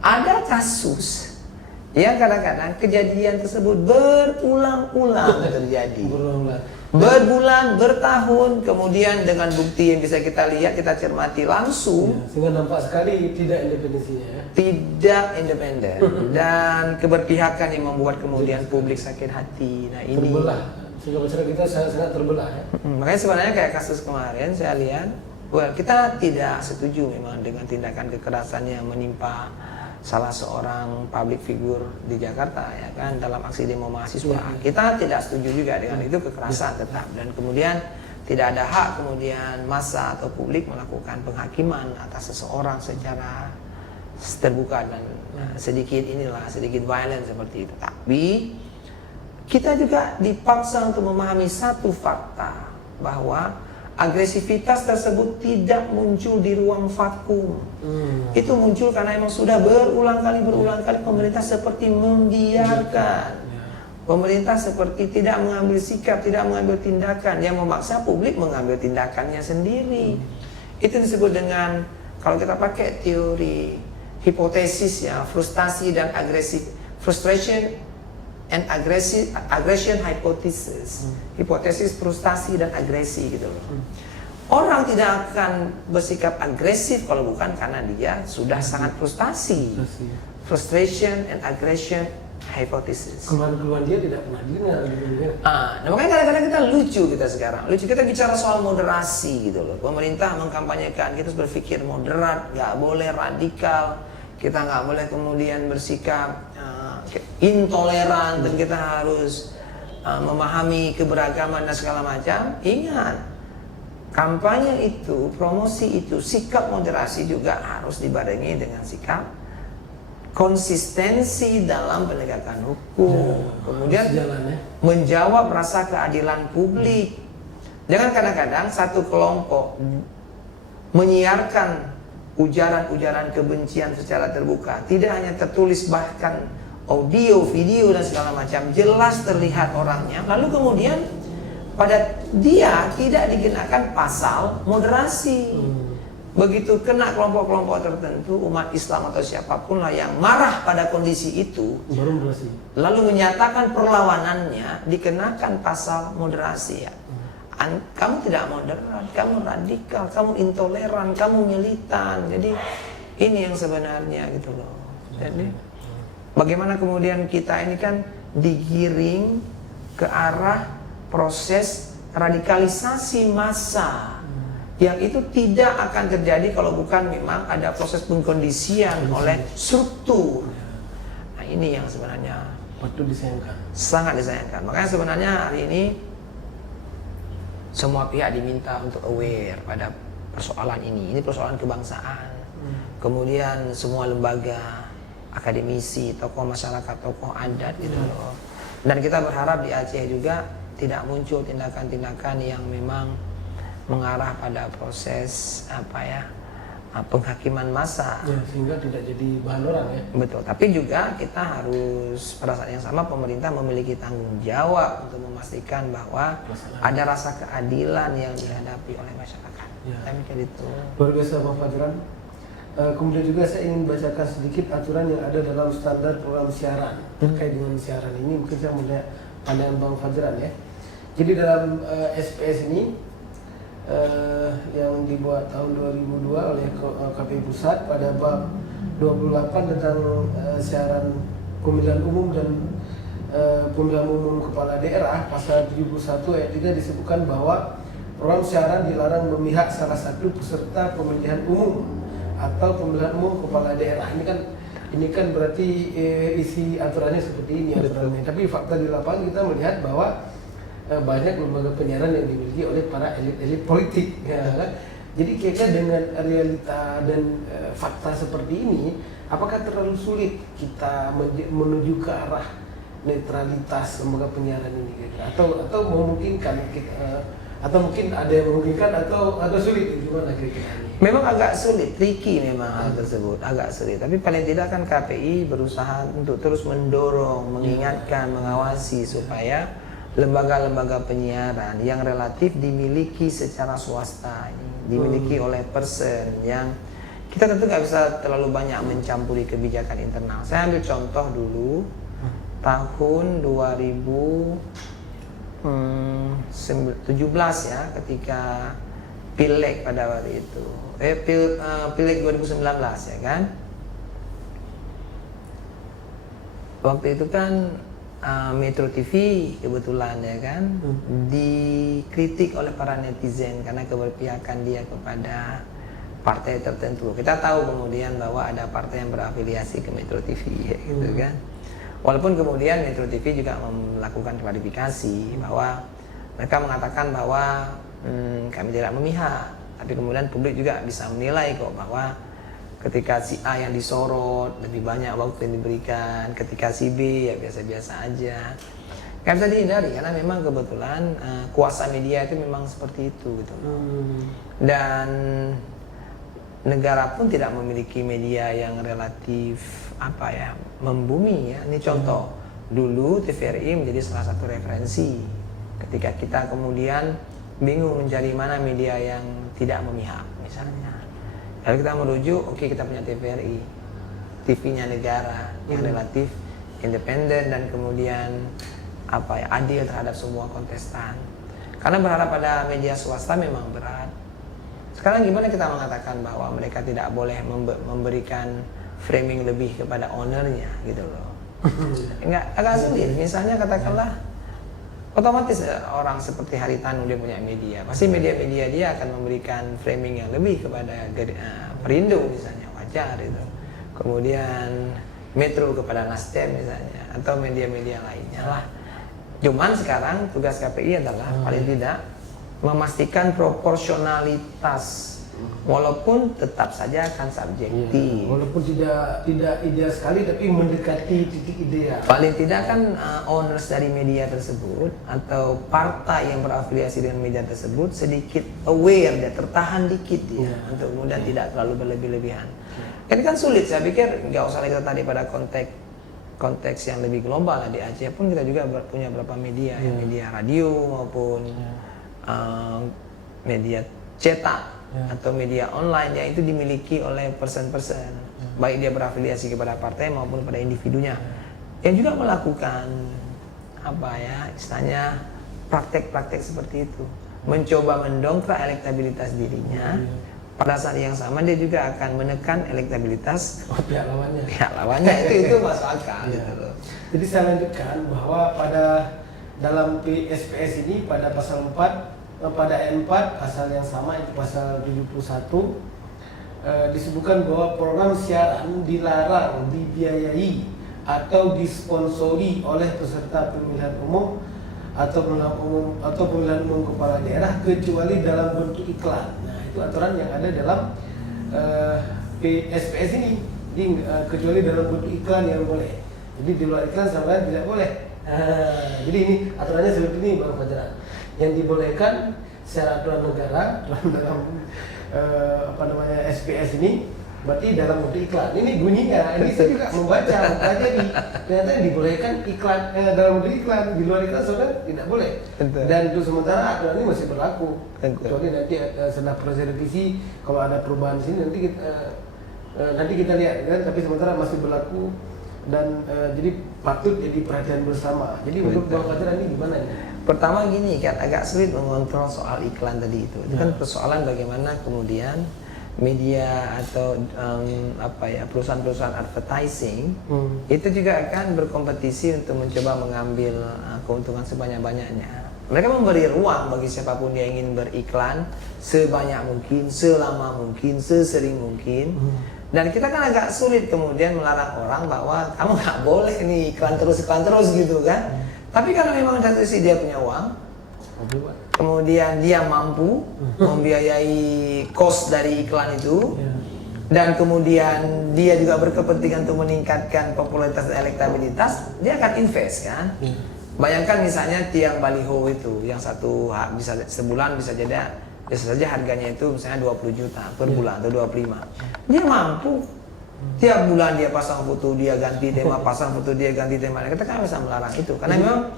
ada kasus yang kadang-kadang kejadian tersebut berulang-ulang terjadi. Berbulan, bertahun, kemudian dengan bukti yang bisa kita lihat, kita cermati langsung. Ya, sehingga nampak sekali tidak independensinya. Ya? Tidak independen dan keberpihakan yang membuat kemudian publik sakit hati. Nah ini terbelah, sehingga masyarakat kita sangat terbelah. Ya? Makanya sebenarnya kayak kasus kemarin saya lihat, kita tidak setuju memang dengan tindakan kekerasan yang menimpa salah seorang public figure di Jakarta ya kan dalam aksi demo mahasiswa. Kita tidak setuju juga dengan itu, kekerasan tetap, dan kemudian tidak ada hak kemudian massa atau publik melakukan penghakiman atas seseorang secara terbuka dan sedikit violent seperti itu. Tapi kita juga dipaksa untuk memahami satu fakta bahwa agresivitas tersebut tidak muncul di ruang vakum. Itu muncul karena emang sudah berulang kali pemerintah seperti membiarkan. Pemerintah seperti tidak mengambil sikap, tidak mengambil tindakan, yang memaksa publik mengambil tindakannya sendiri. Itu disebut dengan, kalau kita pakai teori hipotesis ya, frustasi dan agresif, frustration and aggression hypothesis. Hipotesis frustasi dan agresi gitu loh. Orang tidak akan bersikap agresif kalau bukan karena dia sudah sangat frustasi. Frustration and aggression hypothesis. Keluhan-keluhan dia tidak pernah dengar. Nah makanya kadang-kadang kita lucu sekarang. Kita bicara soal moderasi gitu loh. Pemerintah mengkampanyekan kita harus berpikir moderat, nggak boleh radikal, kita nggak boleh kemudian bersikap intoleran, dan kita harus memahami keberagaman dan segala macam. Ingat, kampanye itu, promosi itu, sikap moderasi juga harus dibarengi dengan sikap konsistensi dalam penegakan hukum. Kemudian menjawab rasa keadilan publik. Jangan kadang-kadang satu kelompok menyiarkan ujaran-ujaran kebencian secara terbuka, tidak hanya tertulis, bahkan audio, video dan segala macam, jelas terlihat orangnya. Lalu kemudian pada dia tidak dikenakan pasal moderasi. Begitu kena kelompok-kelompok tertentu, umat Islam atau siapapun lah yang marah pada kondisi itu, lalu menyatakan perlawanannya, dikenakan pasal moderasi ya. Kamu tidak moderat, kamu radikal, kamu intoleran, kamu militan. Jadi ini yang sebenarnya gitu loh. Jadi bagaimana kemudian kita ini kan digiring ke arah proses radikalisasi massa, yang itu tidak akan terjadi kalau bukan memang ada proses pengkondisian oleh struktur. Nah ini yang sebenarnya patut disayangkan, sangat disayangkan. Makanya sebenarnya hari ini semua pihak diminta untuk aware pada persoalan ini. Ini persoalan kebangsaan. Kemudian semua lembaga, akademisi, tokoh masyarakat, tokoh adat gitu loh. Dan kita berharap di Aceh juga tidak muncul tindakan-tindakan yang memang mengarah pada proses penghakiman massa. Ya, sehingga tidak jadi bahan orang ya. Betul. Tapi juga kita harus pada saat yang sama pemerintah memiliki tanggung jawab untuk memastikan bahwa ada rasa keadilan yang dihadapi oleh masyarakat. Ya. Kayak gitu. Luar biasa Bang Fajran. Kemudian juga saya ingin bacakan sedikit aturan yang ada dalam standar program siaran terkait dengan siaran ini. Mungkin saya melihat pandangan Bang Fajran ya. Jadi dalam SPS ini yang dibuat tahun 2002 oleh KPU Pusat pada bab 28 tentang siaran pemilihan umum dan pemilihan umum kepala daerah, pasal 71 ayat 3 disebutkan bahwa program siaran dilarang memihak salah satu peserta pemilihan umum atau pemilihan umum kepala daerah. Ini kan berarti isi aturannya seperti ini aturannya. Tapi fakta di lapangan kita melihat bahwa banyak lembaga penyiaran yang dimiliki oleh para elit-elit politik ya kan? Jadi kira-kira dengan realita dan fakta seperti ini, apakah terlalu sulit kita menuju ke arah netralitas lembaga penyiaran ini kira-kira? Atau memungkinkan kita, atau mungkin ada yang memungkinkan atau sulit, gimana kira-kira ini? Memang agak sulit, tricky memang hal tersebut, agak sulit. Tapi paling tidak kan KPI berusaha untuk terus mendorong, mengingatkan, mengawasi supaya lembaga-lembaga penyiaran yang relatif dimiliki secara swasta ini, dimiliki oleh person yang kita tentu nggak bisa terlalu banyak mencampuri kebijakan internal. Saya ambil contoh dulu tahun 2017 ya, ketika Pileg pada waktu itu, Pileg 2019 ya kan. Waktu itu kan Metro TV kebetulan ya kan dikritik oleh para netizen karena keberpihakan dia kepada partai tertentu. Kita tahu kemudian bahwa ada partai yang berafiliasi ke Metro TV ya, gitu kan. Walaupun kemudian Metro TV juga melakukan klarifikasi bahwa mereka mengatakan bahwa kami tidak memihak, tapi kemudian publik juga bisa menilai kok bahwa ketika si A yang disorot lebih banyak waktu yang diberikan, ketika si B ya biasa-biasa aja. Kan bisa dihindari karena memang kebetulan kuasa media itu memang seperti itu gitu. Dan negara pun tidak memiliki media yang relatif membumi ya. Ini contoh, dulu TVRI menjadi salah satu referensi ketika kita kemudian bingung mencari mana media yang tidak memihak misalnya. Lalu kita merujuk, oke, kita punya TVRI, TV-nya negara yang relatif independen dan kemudian adil terhadap semua kontestan. Karena berharap pada media swasta memang berat. Sekarang gimana kita mengatakan bahwa mereka tidak boleh memberikan framing lebih kepada ownernya gitu loh? Enggak, agak sulit. Misalnya katakanlah otomatis orang seperti Haritanu dia punya media, pasti media-media dia akan memberikan framing yang lebih kepada Perindo misalnya, wajar itu. Kemudian Metro kepada Nasdem misalnya, atau media-media lainnya lah. Cuman sekarang tugas KPI adalah paling tidak memastikan proporsionalitas, walaupun tetap saja akan subjektif. Walaupun tidak ideal sekali, tapi mendekati titik ideal. Paling tidak kan owners dari media tersebut atau partai yang berafiliasi dengan media tersebut sedikit aware dan tertahan dikit ya, untuk kemudian tidak terlalu berlebih-lebihan. Ini kan sulit, saya pikir nggak usah kita tadi pada konteks yang lebih global. Di Aceh pun kita juga punya beberapa media, yang media radio maupun media cetak atau media online yang itu dimiliki oleh person-person, baik dia berafiliasi kepada partai maupun pada individunya, yang juga melakukan istilahnya praktek-praktek seperti itu, mencoba mendongkrak elektabilitas dirinya. Pada saat yang sama dia juga akan menekan elektabilitas pihak lawannya. itu masuk akal gitu loh. Jadi saya lanjutkan bahwa dalam SPS ini pada pasal 4 pada ayat 4 pasal yang sama, itu pasal 71, disebutkan bahwa program siaran dilarang dibiayai atau disponsori oleh peserta pemilihan umum atau pemilihan umum kepala daerah kecuali dalam bentuk iklan. Nah, itu aturan yang ada dalam SPS ini, kecuali dalam bentuk iklan yang boleh. Jadi di luar iklan sama lain tidak boleh. Jadi ini aturannya seperti ini Bang Fajran. Yang dibolehkan secara aturan negara dalam SPS ini berarti dalam bentuk iklan. Ini bunyinya, ini saya juga membaca jadi ternyata yang dibolehkan iklan dalam bentuk iklan, di luar iklan saudara tidak boleh. Dan untuk sementara aturan ini masih berlaku. Kecuali nanti setelah proses revisi kalau ada perubahan di sini nanti kita lihat kan, tapi sementara masih berlaku dan jadi patut jadi perhatian bersama. Jadi menurut Bang Fajran ini gimana nih? Pertama gini kan, agak sulit mengontrol soal iklan tadi itu. Itu kan persoalan bagaimana kemudian media atau perusahaan-perusahaan advertising itu juga akan berkompetisi untuk mencoba mengambil keuntungan sebanyak-banyaknya. Mereka memberi ruang bagi siapapun yang ingin beriklan sebanyak mungkin, selama mungkin, sesering mungkin. Dan kita kan agak sulit kemudian melarang orang bahwa kamu nggak boleh nih iklan terus gitu kan. Tapi karena memang satu sisi dia punya uang, kemudian dia mampu membiayai cost dari iklan itu, dan kemudian dia juga berkepentingan untuk meningkatkan popularitas dan elektabilitas, dia akan invest kan. Bayangkan misalnya tiang baliho itu yang bisa sebulan bisa saja harganya itu misalnya 20 juta per bulan atau 25. Dia mampu tiap bulan dia pasang foto, dia ganti tema, pasang foto, dia ganti tema. Kita kan bisa melarang itu karena memang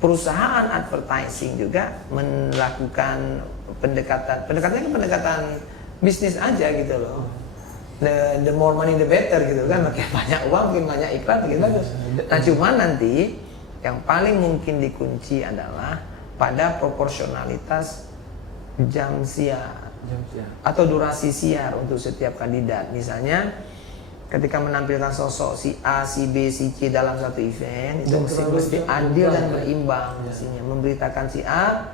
perusahaan advertising juga melakukan pendekatan bisnis aja gitu loh. The more money the better gitu kan, makin banyak uang, makin banyak iklan, makin bagus. Nah cuman nanti yang paling mungkin dikunci adalah pada proporsionalitas jam siar atau durasi siar untuk setiap kandidat. Misalnya ketika menampilkan sosok si A, si B, si C dalam satu event itu mesti adil dan berimbang mestinya. Memberitakan si A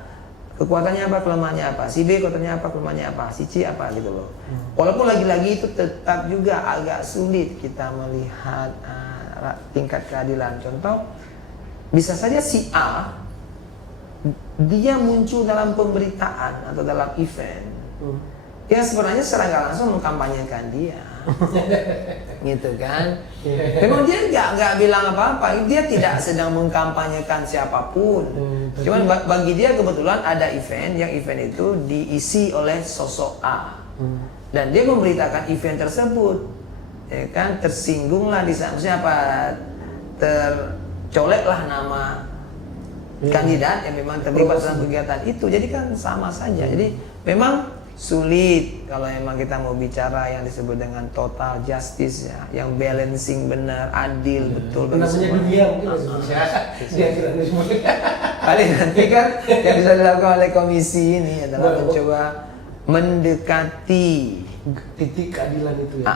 kekuatannya apa, kelemahannya apa, si B kekuatannya apa, kelemahannya apa, si C apa gitu loh. Walaupun lagi-lagi itu tetap juga agak sulit kita melihat tingkat keadilan. Contoh, bisa saja si A dia muncul dalam pemberitaan atau dalam event yang sebenarnya secara nggak langsung mengkampanyekan dia. Gitu kan. Memang dia nggak bilang apa-apa, dia tidak sedang mengkampanyekan siapapun. Cuman bagi dia kebetulan ada event, yang event itu diisi oleh sosok A, dan dia memberitakan event tersebut, ya kan, tersinggunglah di sana, maksudnya apa, tercoleklah nama kandidat yang memang terlibat dalam kegiatan itu. Jadi kan sama saja. Jadi memang sulit kalau memang kita mau bicara yang disebut dengan total justice ya, yang balancing benar, adil, betul. Namanya dunia mungkin paling nanti kan yang bisa dilakukan oleh komisi ini adalah mencoba mendekati titik keadilan itu ya.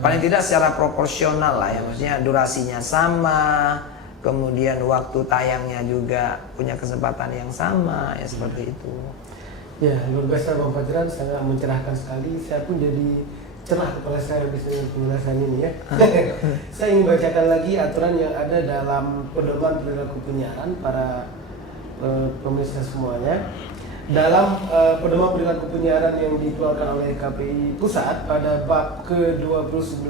Paling tidak secara proporsional lah ya, maksudnya durasinya sama, kemudian waktu tayangnya juga punya kesempatan yang sama ya, seperti itu. Ya, luar biasa Bang Fajran, sangat mencerahkan sekali. Saya pun jadi cerah kepala saya bisa penjelasan ini ya. Saya ingin bacakan lagi aturan yang ada dalam pedoman perilaku penyiaran para pemirsa semuanya. Dalam pedoman perilaku penyiaran yang dikeluarkan oleh KPI Pusat pada bab ke-29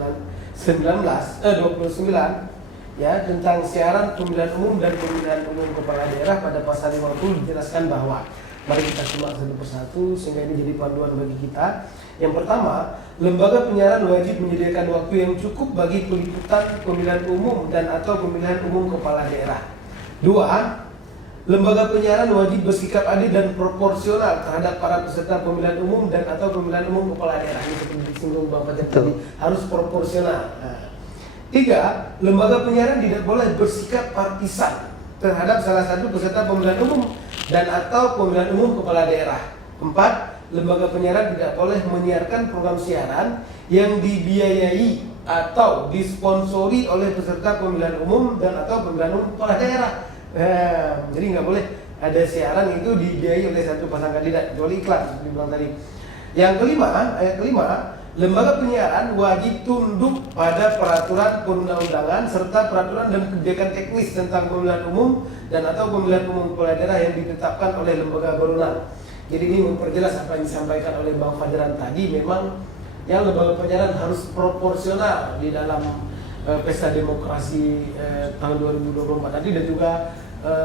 ya, tentang siaran pemilihan umum dan pemilihan umum kepala daerah, pada pasal 50 dijelaskan bahwa, mari kita simak satu persatu sehingga ini jadi panduan bagi kita. Yang pertama, lembaga penyiaran wajib menyediakan waktu yang cukup bagi peliputan pemilihan umum dan atau pemilihan umum kepala daerah. Dua, lembaga penyiaran wajib bersikap adil dan proporsional terhadap para peserta pemilihan umum dan atau pemilihan umum kepala daerah. Ini seperti disinggung Bapak tadi, harus proporsional. Tiga, lembaga penyiaran tidak boleh bersikap partisan terhadap salah satu peserta pemilihan umum dan atau pemilihan umum kepala daerah. Empat, lembaga penyiaran tidak boleh menyiarkan program siaran yang dibiayai atau disponsori oleh peserta pemilihan umum dan atau pemilihan umum kepala daerah. Jadi nggak boleh ada siaran itu dibiayai oleh satu pasang kandidat, kecuali iklan seperti bilang tadi. Yang kelima, ayat kelima, lembaga penyiaran wajib tunduk pada peraturan perundang-undangan serta peraturan dan kebijakan teknis tentang pemilihan umum dan atau pemilihan umum kepala daerah yang ditetapkan oleh lembaga berwenang. Jadi ini memperjelas apa yang disampaikan oleh Bang Fajran tadi. Memang yang lembaga penyiaran harus proporsional di dalam pesta demokrasi tahun 2024 tadi, dan juga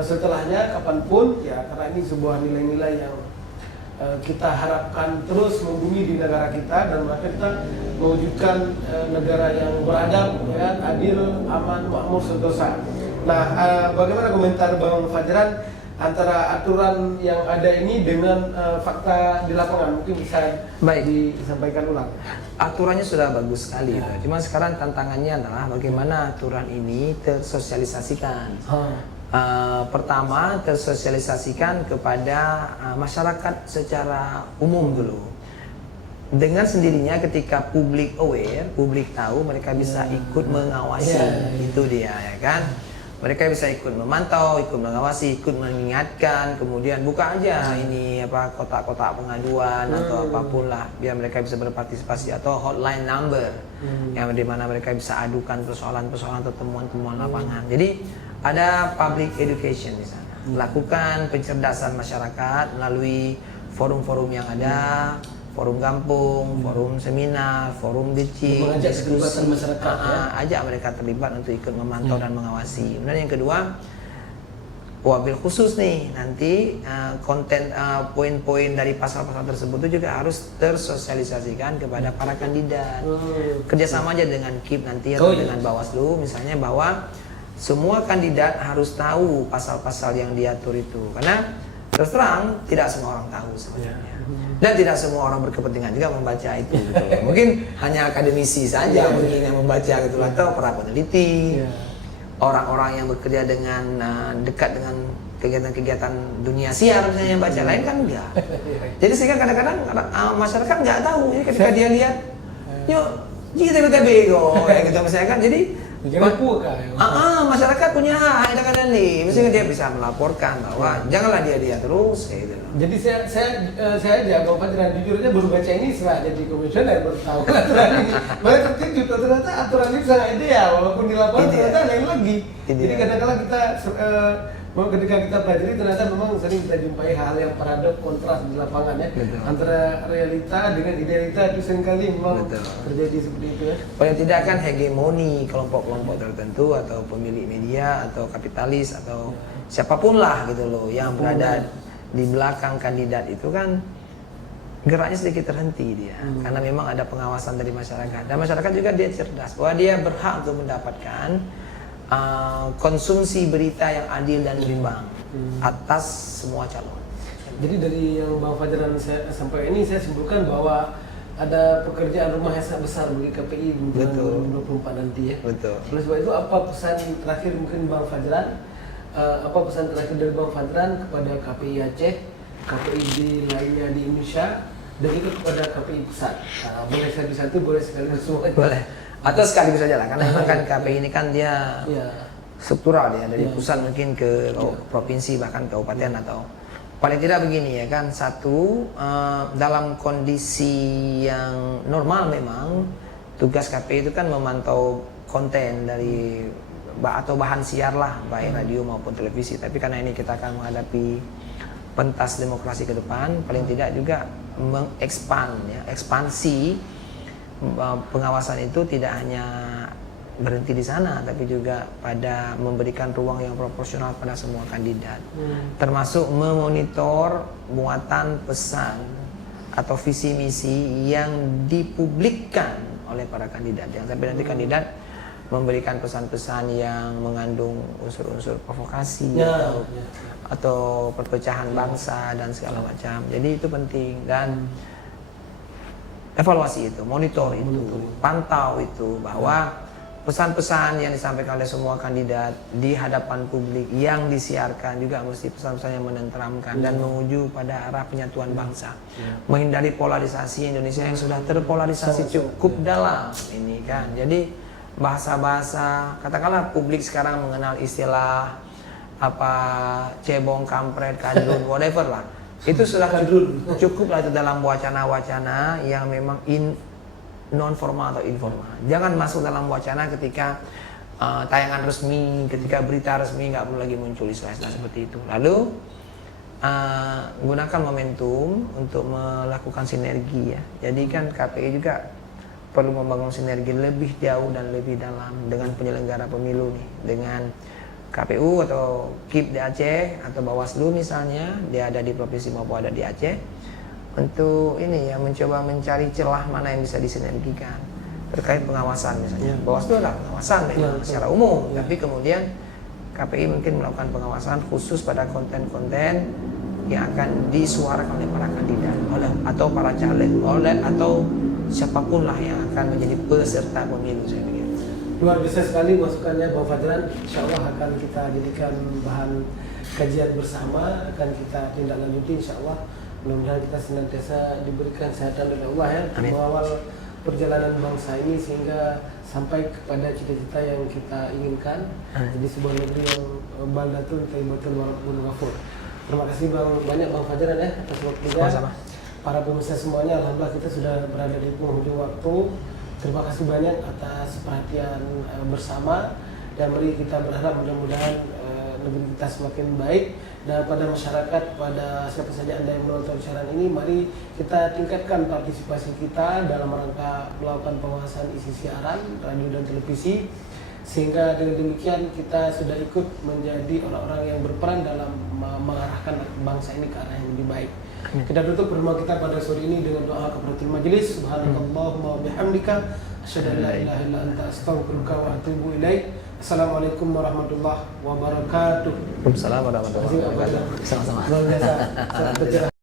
setelahnya kapanpun ya, karena ini sebuah nilai-nilai yang kita harapkan terus membumi di negara kita, dan maka kita mewujudkan negara yang beradab, ya, adil, aman, makmur, sentosa. Nah, bagaimana komentar Bang Fajran antara aturan yang ada ini dengan fakta di lapangan? Mungkin bisa disampaikan ulang. Aturannya sudah bagus sekali, cuma sekarang tantangannya adalah bagaimana aturan ini tersosialisasikan. Pertama, tersosialisasikan kepada masyarakat secara umum dulu. Dengan sendirinya ketika publik aware, publik tahu, mereka bisa ikut mengawasi. Itu dia, ya kan? Mereka bisa ikut memantau, ikut mengawasi, ikut mengingatkan, kemudian buka aja ini apa kotak-kotak pengaduan atau apapun lah, biar mereka bisa berpartisipasi, atau hotline number yang dimana mereka bisa adukan persoalan-persoalan atau temuan-temuan lapangan. Jadi ada public education di sana. Lakukan pencerdasan masyarakat melalui forum-forum yang ada, forum kampung, forum seminar, forum DC, diskusi, ajak mereka terlibat untuk ikut memantau dan mengawasi. Kemudian yang kedua, wabil khusus nih, nanti konten poin-poin dari pasal-pasal tersebut itu juga harus tersosialisasikan kepada para kandidat. Kerjasama aja dengan KIP nanti atau dengan Bawaslu misalnya, bahwa semua kandidat harus tahu pasal-pasal yang diatur itu, karena Terus terang tidak semua orang tahu sebenarnya. Dan tidak semua orang berkepentingan juga membaca itu gitu. Mungkin hanya akademisi saja mungkin yang membaca gitu, atau para peneliti, orang-orang yang bekerja dengan dekat dengan kegiatan-kegiatan dunia siar misalnya yang baca, lain kan enggak. Jadi sehingga kadang-kadang masyarakat nggak tahu. Jadi ketika dia lihat, yuk JTBTB kok kayak gitu misalnya kan, jadi masyarakat punya hak kadang-kadang nih, misalnya dia bisa melaporkan bahwa janganlah dia terus kayak gitu. Jadi saya aja Bang Fadran jujur aja baru baca ini setelah jadi komisioner baru tahu aturan ini. Malah terkejut ternyata aturan ini sangat ideal walaupun di lapangan ternyata lain lagi. Jadi kadang-kadang kita ketika kita pelajari ternyata memang sering kita jumpai hal yang paradok kontras di lapangan ya. Betul. Antara realita dengan idealita itu seringkali memang terjadi seperti itu ya. Paling tidak kan hegemoni kelompok-kelompok tertentu atau pemilik media atau kapitalis atau siapapun lah gitu loh yang berada di belakang kandidat itu kan geraknya sedikit terhenti dia karena memang ada pengawasan dari masyarakat, dan masyarakat juga dia cerdas bahwa dia berhak untuk mendapatkan konsumsi berita yang adil dan berimbang atas semua calon. Jadi dari yang Bang Fadran sampai ini saya simpulkan bahwa ada pekerjaan rumah yang sangat besar bagi KPI di tahun 2024 nanti ya. Betul. Oleh sebab itu apa pesan terakhir mungkin Bang Fadran? Apa pesan terakhir dari Bang Fadran kepada KPI Aceh, KPI di lainnya di Indonesia, dan juga kepada KPI pusat? Boleh satu-satu, boleh sekaligus semua. Boleh. Atau sekaligus saja lah, karena memang kan KPI ini kan dia struktural ya, dari pusat mungkin ke provinsi bahkan kabupaten atau paling tidak begini ya kan. Satu, dalam kondisi yang normal memang tugas KPI itu kan memantau konten dari atau bahan siar lah, baik radio maupun televisi. Tapi karena ini kita akan menghadapi pentas demokrasi ke depan, paling tidak juga ekspansi pengawasan itu tidak hanya berhenti di sana, tapi juga pada memberikan ruang yang proporsional pada semua kandidat, termasuk memonitor muatan pesan atau visi misi yang dipublikkan oleh para kandidat. Jangan sampai nanti kandidat memberikan pesan-pesan yang mengandung unsur-unsur provokasi atau perpecahan bangsa dan segala macam. Jadi itu penting, dan evaluasi itu, monitor itu, pantau itu, bahwa pesan-pesan yang disampaikan oleh semua kandidat di hadapan publik yang disiarkan juga mesti pesan-pesan yang menenteramkan dan menuju pada arah penyatuan bangsa. Menghindari polarisasi Indonesia yang sudah terpolarisasi cukup dalam ini kan. Jadi bahasa-bahasa, katakanlah publik sekarang mengenal istilah apa cebong, kampret, kadrun, whatever lah. Itu sudah cukup lah itu dalam wacana-wacana yang memang non formal atau informal. Jangan masuk dalam wacana ketika tayangan resmi, ketika berita resmi, nggak perlu lagi muncul istilah-istilah seperti itu. Lalu gunakan momentum untuk melakukan sinergi ya. Jadi kan KPI juga perlu membangun sinergi lebih jauh dan lebih dalam dengan penyelenggara pemilu nih, dengan KPU atau KIP di Aceh atau Bawaslu misalnya, dia ada di provinsi maupun ada di Aceh, untuk ini ya mencoba mencari celah mana yang bisa disinergikan terkait pengawasan misalnya. Bawaslu adalah pengawasan memang secara umum, tapi kemudian KPI mungkin melakukan pengawasan khusus pada konten-konten yang akan disuarakan oleh para kandidat atau para caleg atau siapapun lah yang akan menjadi peserta pemilu, saya pikir. Luar biasa sekali masukannya Bang Fadran. Insya Allah akan kita jadikan bahan kajian bersama, akan kita tindak lanjuti insya Allah. Mudah-mudahan kita senantiasa diberikan kesehatan dari Allah ya, untuk mengawal perjalanan bangsa ini sehingga sampai kepada cita-cita yang kita inginkan. Jadi sebuah negeri yang baldatun thayyibatun wa rabbun ghafur. Terima kasih banyak Bang Fadran ya atas waktunya. Sama-sama. Para pemirsa semuanya, alhamdulillah kita sudah berada di penghujung waktu. Terima kasih banyak atas perhatian bersama, dan mari kita berharap mudah-mudahan negeri kita semakin baik. Dan pada masyarakat, pada siapa saja Anda yang menonton siaran ini, mari kita tingkatkan partisipasi kita dalam rangka melakukan pengawasan isi siaran radio dan televisi, sehingga dengan demikian kita sudah ikut menjadi orang-orang yang berperan dalam mengarahkan bangsa ini ke arah yang lebih baik. Kita tutup pertemuan kita pada sore ini dengan doa kafaratul majelis. Subhanakallahumma wa bihamdika asyhadu an la ilaha illa anta astaghfiruka wa atubu ilaik. Assalamualaikum warahmatullahi wabarakatuh. Waalaikumsalam warahmatullahi wabarakatuh. Sama-sama. Luar biasa.